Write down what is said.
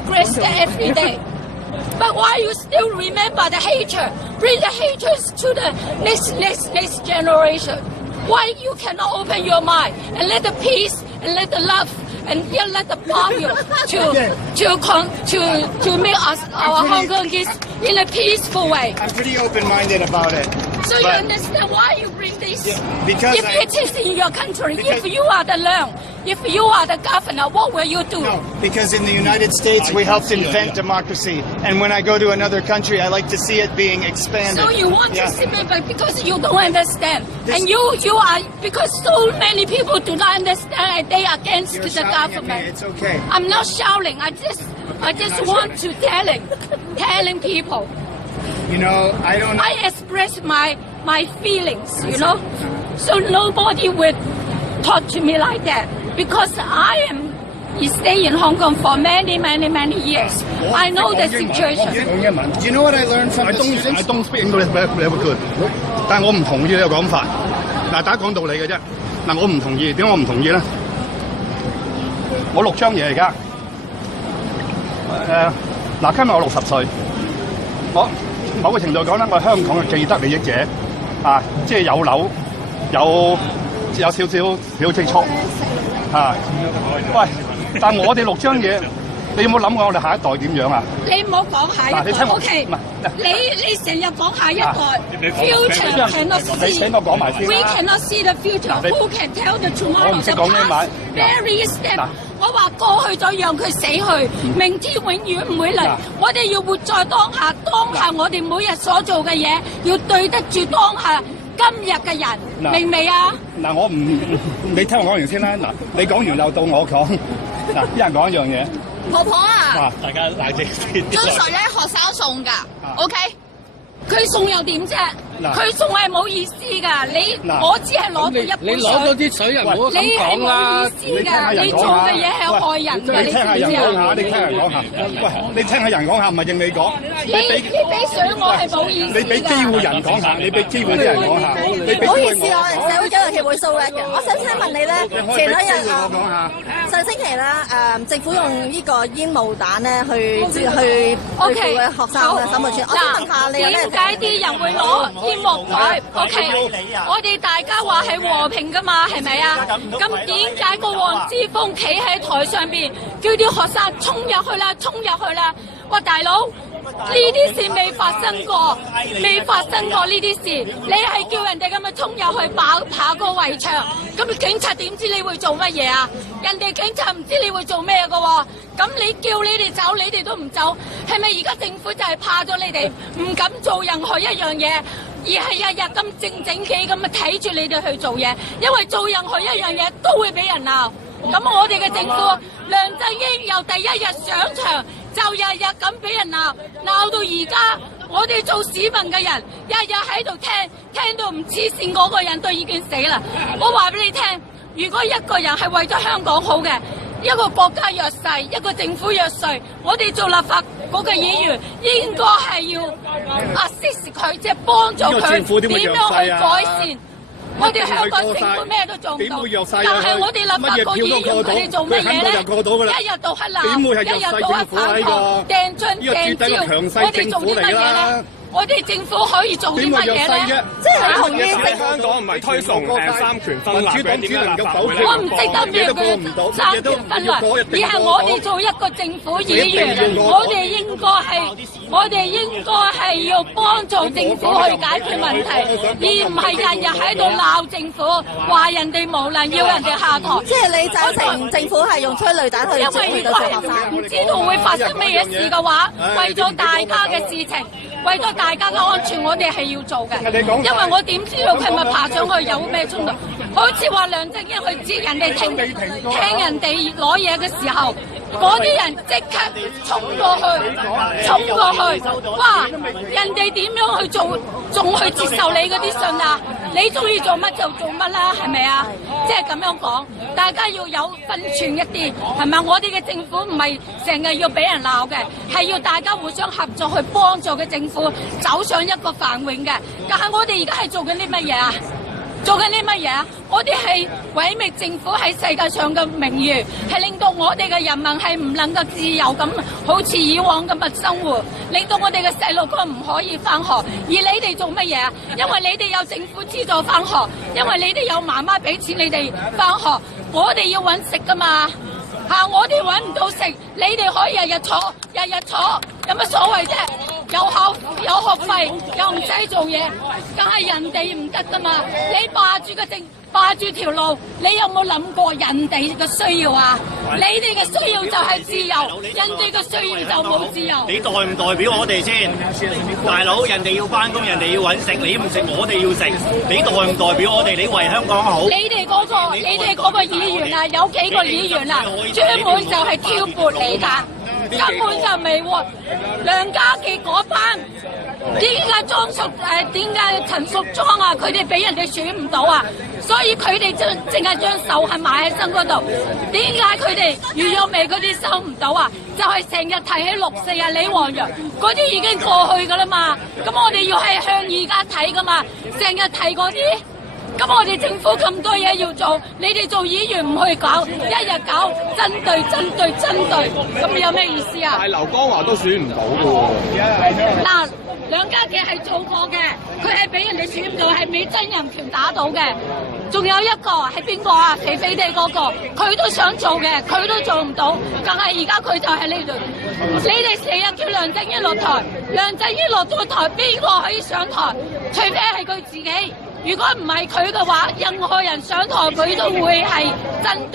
progress every day. But why you still remember the hatred? Bring the hatred to the next generation. Why you cannot open your mind and let the peace and let the love and let the power to make us our Hong Kongese in a peaceful way. I'm pretty open-minded about it. So you understand why you bring this? Because if it is in your country, if you are the leader, if you are the governor, what will you do? No, because in the United States we helped invent democracy, and when I go to another country, I like to see it being expanded. So you want to see people because you don't understand, and you are because so many people do not understand and they are against You're the shouting government. at me. It's okay. I'm not shouting. I just want to telling people. You know, I don't know. I express my feelings, you know, so nobody would talk to me like that because I am stay in Hong Kong for many years. I know the situation. Do you know what I learned from the students? I don't speak English very good， 但我唔同意呢個講法。嗱，大家講道理嘅啫。嗱，我唔同意，點解我唔同意咧？我6張嘢而家，嗱，今日我60歲，我某個程度講咧，我係香港嘅既得利益者，啊，即係有樓，有少少積蓄，啊，喂，但我哋6張嘢，你有冇諗過我哋下一代點樣啊？你唔好講下一代 ，OK？ 你成日講下一代 ，future cannot see。你請我講埋先 We cannot see the future. Who can tell the tomorrow? 我唔識講英文。Very step。我話過去咗讓佢死去，明天永遠唔會嚟。我哋要活在當下，當下我哋每日所做嘅嘢，要對得住當下今日嘅人，明未啊？嗱，我唔，你聽我講完先啦。嗱，你講完又到我講。嗱，一人講一樣嘢。婆婆啊，大家冷靜啲。樽水咧學生送㗎 ，OK？ 佢送又點啫？佢送係冇意思㗎，我只係攞到一杯水。你攞咗啲水又唔好咁講啦。你係冇意思㗎，你做嘅嘢係害人㗎。你聽下人講下，你聽人講下。喂，你聽下人講下，唔係應你講。你俾水我係冇意思㗎。你俾機會人講下，你俾機會啲人講下。唔好意思，我係社會教育協會蘇叻嘅。我想請問你咧，前兩日上星期啦，政府用呢個煙霧彈咧去對付嘅學生嘅審判處。我想問下你有咩？點解啲人會攞煙幕袋 ？OK， 我哋大家話係和平㗎嘛，係咪啊？咁點解個黃之鋒企喺台上邊，叫啲學生衝入去啦，衝入去啦？喂，大佬！呢啲事未發生過呢啲事，你係叫人哋咁樣衝入去跑個圍牆，咁警察點知你會做乜嘢啊？人哋警察唔知你會做咩㗎喎，咁你叫你哋走，你哋都唔走，係咪而家政府就係怕咗你哋，唔敢做任何一樣嘢，而係日日咁靜企咁樣睇住你哋去做嘢，因為做任何一樣嘢都會俾人鬧。咁我哋嘅政府，梁振英由第一日上場就日日咁俾人鬧到而家，我哋做市民嘅人日日喺度聽到唔黐線嗰個人都已經死啦。我話俾你聽，如果一個人係為咗香港好嘅，一個國家弱勢，一個政府弱勢，我哋做立法局嘅議員應該係要 assist 佢，即係幫助佢點樣去改善。我哋香港政府咩都做唔到，但係我哋立法局議員佢哋做乜嘢咧？一日到黑鬧，一日到黑反抗，掟樽掟蕉，我哋做啲乜嘢咧？我哋政府可以做啲乜嘢咧？即係你同意香港唔係推崇三權分立嘅，點解我唔識得咩叫三權分立，而係我哋做一個政府議員，我哋應該係要幫助政府去解決問題，而唔係日日喺度鬧政府，話人哋無能，要人哋下台。即係你贊成政府係用催淚彈去對付學生？唔知道會發生咩嘢事嘅話，為咗大家嘅事情，為咗大家嘅安全，我哋係要做嘅。因為我點知道佢咪爬上去有咩衝突？好似話梁振英去接人哋聽人哋攞嘢嘅時候，嗰啲人即刻衝過去，哇！人哋點樣去做，仲去接受你嗰啲信啊？你中意做乜就做乜啦，係咪啊？即係咁樣講，大家要有分寸一啲，係咪？我哋嘅政府唔係成日要俾人鬧嘅，係要大家互相合作去幫助嘅政府走上一個繁榮嘅。但係我哋而家係做緊啲乜嘢啊？做緊啲乜嘢啊？我哋係毀滅政府喺世界上嘅名譽，係令到我哋嘅人民係唔能夠自由咁，好似以往咁嘅生活，令到我哋嘅細路哥唔可以翻學。而你哋做乜嘢啊？因為你哋有政府資助翻學，因為你哋有媽媽俾錢你哋翻學，我哋要揾食噶嘛。我哋揾唔到食，你哋可以日日坐，有乜所謂啫？有學費，又唔使做嘢，但係人哋唔得噶嘛。你霸住條路，你有冇諗過人哋嘅需要啊？你哋嘅需要就係自由，人哋嘅需要就冇自由。你代唔代表我哋先？大佬，人哋要返工，人哋要揾食，你唔食，我哋要食。你代唔代表我哋？你為香港好？你哋嗰個議員啊，有幾個議員啊，專門就係挑撥你㗎。根本就未喎，梁家傑嗰班點解陳淑莊啊，佢哋俾人哋選唔到啊？所以佢哋淨係將仇恨埋喺身嗰度。點解佢哋余若薇嗰啲收唔到啊？就係成日提起6·4啊、李旺陽嗰啲已經過去㗎啦嘛。咁我哋要係向而家睇㗎嘛，成日提嗰啲。咁我哋政府咁多嘢要做，你哋做議員唔去搞，一日搞針對，咁有咩意思啊？但係劉江華都選唔到㗎喎。嗱，梁家傑係做過嘅，佢係俾人哋選唔到，係俾曾蔭權打到嘅。仲有一個係邊個啊？肥肥地嗰個，佢都想做嘅，佢都做唔到。但係而家佢就喺呢度。你哋成日叫梁振英落台，梁振英落咗台，邊個可以上台？除非係佢自己。如果唔係佢嘅話，任何人上台佢都會係針對。